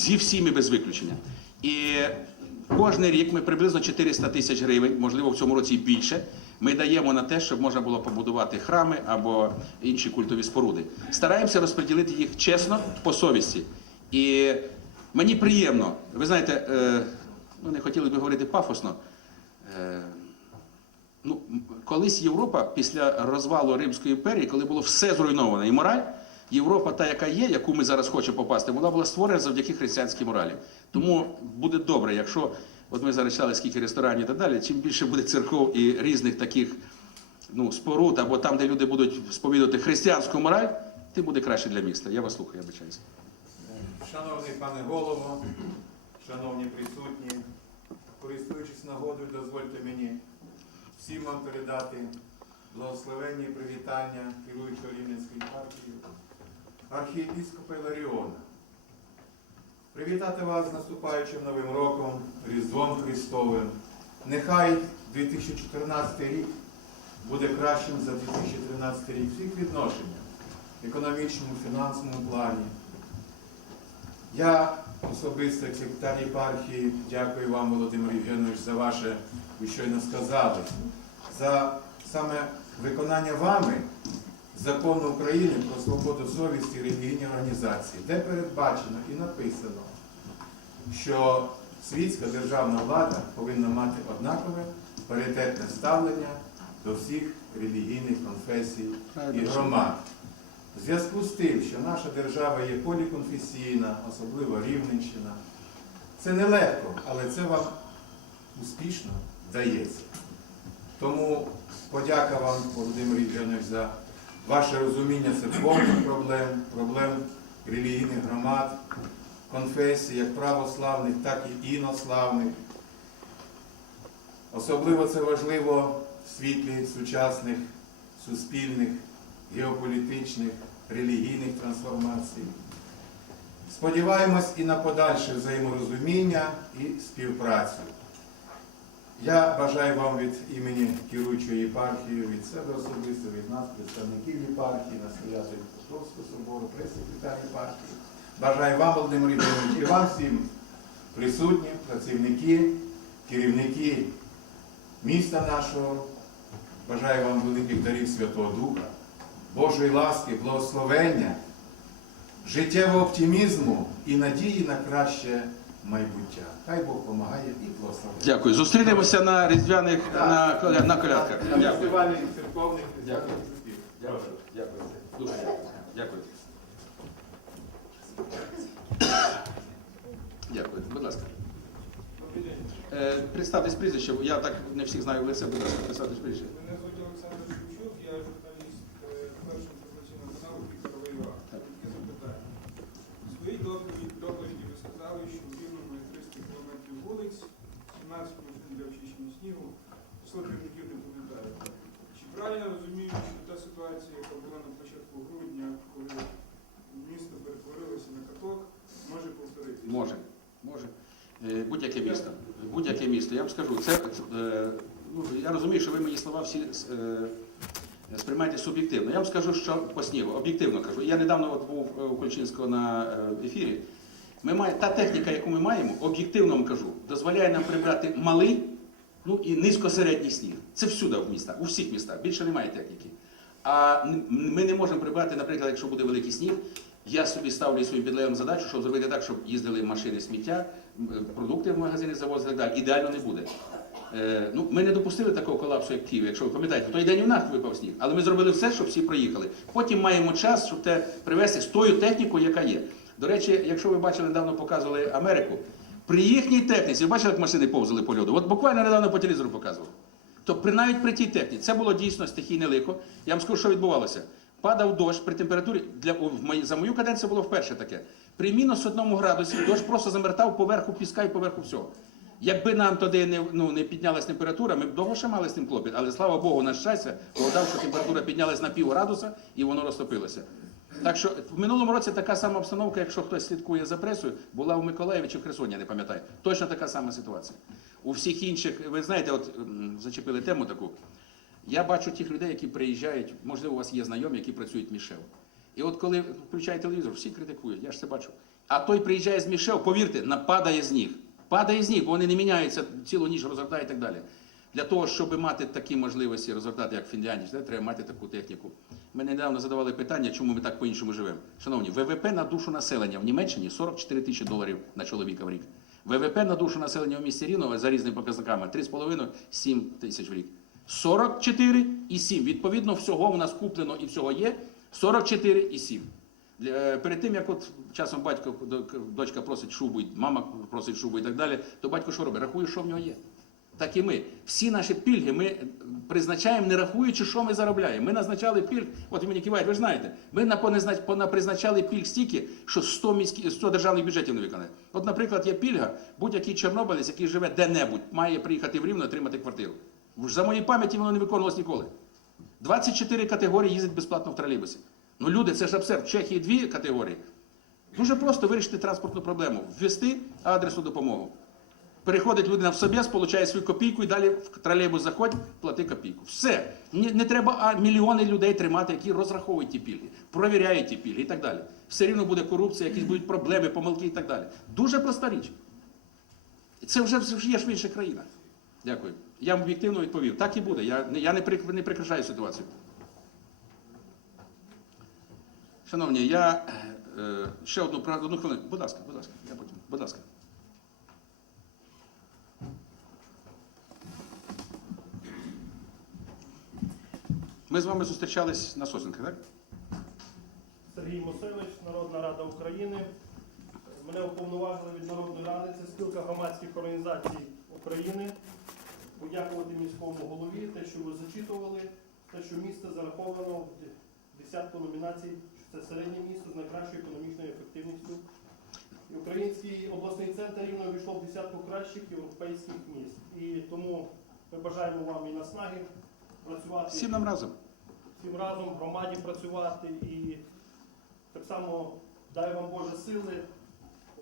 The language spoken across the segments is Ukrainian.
зі всіми без виключення. І кожен рік ми приблизно 400 тисяч гривень, можливо, в цьому році більше. Ми даємо на те, щоб можна було побудувати храми або інші культові споруди. Стараємося розподілити їх чесно, по совісті. І мені приємно, ви знаєте, е, ну не хотіли би говорити пафосно. е, Ну, колись Європа після розвалу Римської імперії, коли було все зруйновано, і мораль, Європа, та, яка є, яку ми зараз хочемо попасти, вона була створена завдяки християнській моралі. Тому буде добре, якщо от ми зараз читали, скільки ресторанів і так далі, чим більше буде церков і різних таких ну, споруд, або там, де люди будуть сповідувати християнську мораль, тим буде краще для міста. Я вас слухаю, я бачаюся. Шановний пане голово, шановні присутні, користуючись нагодою, дозвольте мені всім вам передати благословенні привітання керуючого Рівненської партії архієпіскопа Іларіона. Привітати вас з наступаючим Новим роком, Різдвом Христовим. Нехай 2014 рік буде кращим за 2013 рік всіх відношеннях, економічному, фінансовому плані. Я особисто, як секретар єпархії, дякую вам, Володимир Євгенович, за ваше, ви щойно сказали, за саме виконання вами закону України про свободу совісті і релігійні організації, де передбачено і написано, що світська державна влада повинна мати однакове паритетне ставлення до всіх релігійних конфесій і громад. В зв'язку з тим, що наша держава є поліконфесійна, особливо Рівненщина, це нелегко, але це вам успішно вдається. Тому подяка вам, Володимир Євгенович, за ваше розуміння церковних проблем, проблем релігійних громад, конфесій, як православних, так і інославних. Особливо це важливо в світлі сучасних суспільних, геополітичних, релігійних трансформацій. Сподіваємось і на подальше взаєморозуміння і співпрацю. Я бажаю вам від імені керуючої єпархії, від себе особисто, від нас, представників єпархії, настоятель Покровського собору, прес-секретар єпархії. Бажаю вам, Володимир Євгенович, і вам всім присутнім, працівники, керівники міста нашого. Бажаю вам великих дарів Святого Духа, Божої ласки, благословення, життєвого оптимізму і надії на краще майбуття. Хай Бог допомагає і благословляє. Дякую. Зустрінемося на різдвяних на, коля- на колядках. На Дякую. фестивалі церковних Дякую. Дякую. Дякую. Дуже дякую. Дякую. Будь ласка. Е, представтесь прізвище, я так не всіх знаю в лице, будь ласка, представтесь прізвище. Мене звуть Олександр Шевчук, я журналіст е, першого інформаційного каналу Віктора Воєва. Так. Таке запитання. У своїй доповіді, доповіді ви сказали, що не пам'ятаю. Чи правильно розумію, що та ситуація, яка була на початку грудня, коли місто перетворилося на каток, може повторитися? Може, може. Е, Будь-яке місто. Будь-яке місто. Я вам скажу, це, е, ну, я розумію, що ви мої слова всі е, сприймаєте суб'єктивно. Я вам скажу, що по снігу, об'єктивно кажу. Я недавно от був у Кульчинського на ефірі. Ми має, та техніка, яку ми маємо, об'єктивно вам кажу, дозволяє нам прибрати малий ну, і низькосередній сніг. Це всюди в містах, у всіх містах. Більше немає техніки. А ми не можемо прибрати, наприклад, якщо буде великий сніг, я собі ставлю своїм підлеглим задачу, щоб зробити так, щоб їздили машини сміття, продукти в магазини завозили так. Ідеально не буде. Е, ну, ми не допустили такого колапсу, як в Києві, якщо ви пам'ятаєте, в той день у нас випав сніг. Але ми зробили все, щоб всі проїхали. Потім маємо час, щоб те привезти з тою технікою, яка є. До речі, якщо ви бачили, недавно показували Америку, при їхній техніці, ви бачили, як машини повзали по льоду? От буквально недавно по телевізору показував. То при навіть при тій техніці це було дійсно стихійне лихо. Я вам скажу, що відбувалося. Падав дощ при температурі для в за мою каденцію було вперше таке. При мінус одному градусі дощ просто замертав поверху піска і поверху всього. Якби нам тоді не, ну, не піднялась температура, ми б довго ще мали з тим клопіт. Але слава Богу, на щастя, вгадав, що температура піднялась на пів градуса і воно розтопилося. Так що в минулому році така сама обстановка, якщо хтось слідкує за пресою, була у Миколаєві чи в Херсоні, я не пам'ятаю. Точно така сама ситуація. У всіх інших, ви знаєте, от зачепили тему таку. Я бачу тих людей, які приїжджають, можливо, у вас є знайомі, які працюють мішев. І от коли включає телевізор, всі критикують, я ж це бачу. А той приїжджає з Мішев, повірте, на- падає з ніг. Падає з ніг, бо вони не міняються, цілу ніч розгортають і так далі. Для того, щоб мати такі можливості розгортати, як це треба мати таку техніку. Ми недавно задавали питання, чому ми так по-іншому живемо. Шановні, ВВП на душу населення в Німеччині 44 тисячі доларів на чоловіка в рік. ВВП на душу населення в місті Рівно за різними показниками 3,5-7 тисяч в рік. 44 і 7. Відповідно, всього в нас куплено і всього є 44 і 7. Для- е, Перед тим, як от часом батько, дочка просить шубу, мама просить шубу і так далі, то батько що робить? Рахує, що в нього є. Так і ми. Всі наші пільги ми призначаємо, не рахуючи, що ми заробляємо. Ми назначали пільг, от мені кивають, ви знаєте, ми понапризначали пільг стільки, що 100, міські, 100 державних бюджетів не виконає. От, наприклад, є пільга, будь-який чорнобилець, який живе де-небудь, має приїхати в Рівно отримати квартиру. За моєї пам'яті воно не виконувалось ніколи. 24 категорії їздять безплатно в тролейбусі. Ну, люди, це ж абсурд. В Чехії дві категорії. Дуже просто вирішити транспортну проблему, ввести адресу допомогу. Переходить людина в собес, получає свою копійку і далі в тролейбус заходь, плати копійку. Все. Не, не треба а, мільйони людей тримати, які розраховують ті пільги, провіряють ті пільги і так далі. Все рівно буде корупція, якісь будуть проблеми, помилки і так далі. Дуже проста річ. Це вже, є ж в інших країнах. Дякую. Я вам об'єктивно відповів. Так і буде. Я, я не, прик- не прикрашаю ситуацію. Шановні, я е, ще одну, одну хвилину. Будь ласка, будь ласка, я потім. Будь ласка. Ми з вами зустрічались на Сосенках, так? Сергій Мусевич, Народна Рада України. Мене уповноважили від Народної ради, це спілка громадських організацій України. Подякувати міському голові, те, що ви зачитували, те, що місто зараховано в десятку номінацій, що це середнє місто з найкращою економічною ефективністю. І Український обласний центр рівно увійшло в десятку кращих європейських міст. І тому ми бажаємо вам і наснаги працювати Всім нам разом. Всім разом в громаді працювати і так само дай вам Боже сили.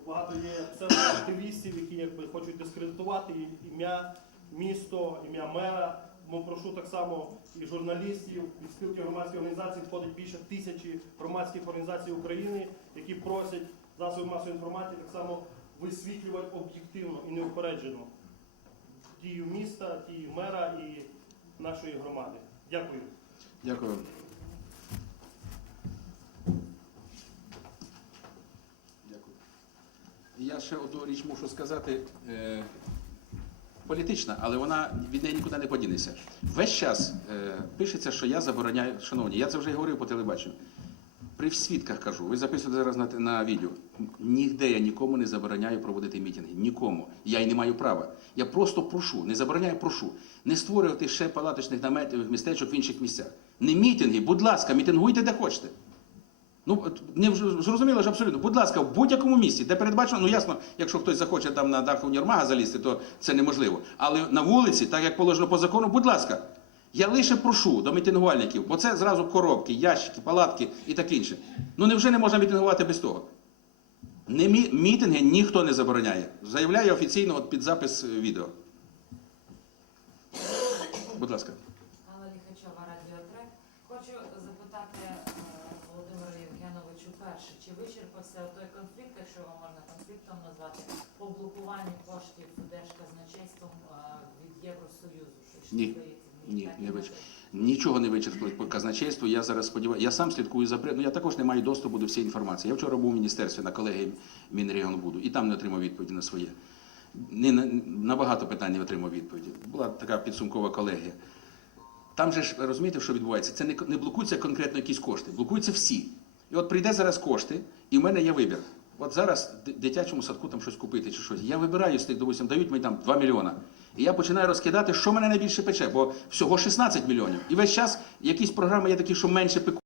Багато є псевдоактивістів, які якби хочуть дискредитувати ім'я, місто, ім'я мера. Тому прошу так само і журналістів, від спілки громадських організацій входить більше тисячі громадських організацій України, які просять засоби масової інформації так само висвітлювати об'єктивно і неупереджено дію міста, дію мера і нашої громади. Дякую. Дякую. Дякую. Я ще одну річ мушу сказати. Е, політична, але вона від неї нікуди не подінеться. Весь час е, пишеться, що я забороняю, шановні, я це вже говорив по телебаченню. При свідках кажу, ви записуєте зараз на, на відео. Ніде я нікому не забороняю проводити мітинги. Нікому. Я й не маю права. Я просто прошу, не забороняю, прошу, не створювати ще палаточних наметів містечок в інших місцях. Не мітинги, будь ласка, мітингуйте де хочете. Ну, не зрозуміло ж абсолютно. Будь ласка, в будь-якому місці, де передбачено, ну ясно, якщо хтось захоче там на дах універмага залізти, то це неможливо. Але на вулиці, так як положено по закону, будь ласка. Я лише прошу до мітингувальників, бо це зразу коробки, ящики, палатки і таке інше. Ну невже не можна мітингувати без того? Не мі- мітинги ніхто не забороняє. Заявляю офіційно от під запис е, відео. Будь ласка. Алла Ліхачова, Радіотрек. Хочу запитати е, Володимиру Євгеновичу перше, чи вичерпався той конфлікт, якщо його можна конфліктом назвати, по блокуванню коштів Держказначейством е, від Євросоюзу? Що Ні. Ні, не вичерпав. Нічого не вичерпали по казначейству. Я зараз сподіваюся, я сам слідкую за ну я також не маю доступу до всієї інформації. Я вчора був у міністерстві на колегії Мінрегіонбуду і там не отримав відповіді на своє. Не на, на багато питань не отримав відповіді. Була така підсумкова колегія. Там же ж розумієте, що відбувається? Це не, не блокуються конкретно якісь кошти, блокуються всі. І от прийде зараз кошти, і в мене є вибір. От зараз дитячому садку там щось купити чи щось. Я вибираю з тих, допустим, дають мені там 2 мільйона. І я починаю розкидати, що мене найбільше пече, бо всього 16 мільйонів. І весь час якісь програми є такі, що менше пекуть.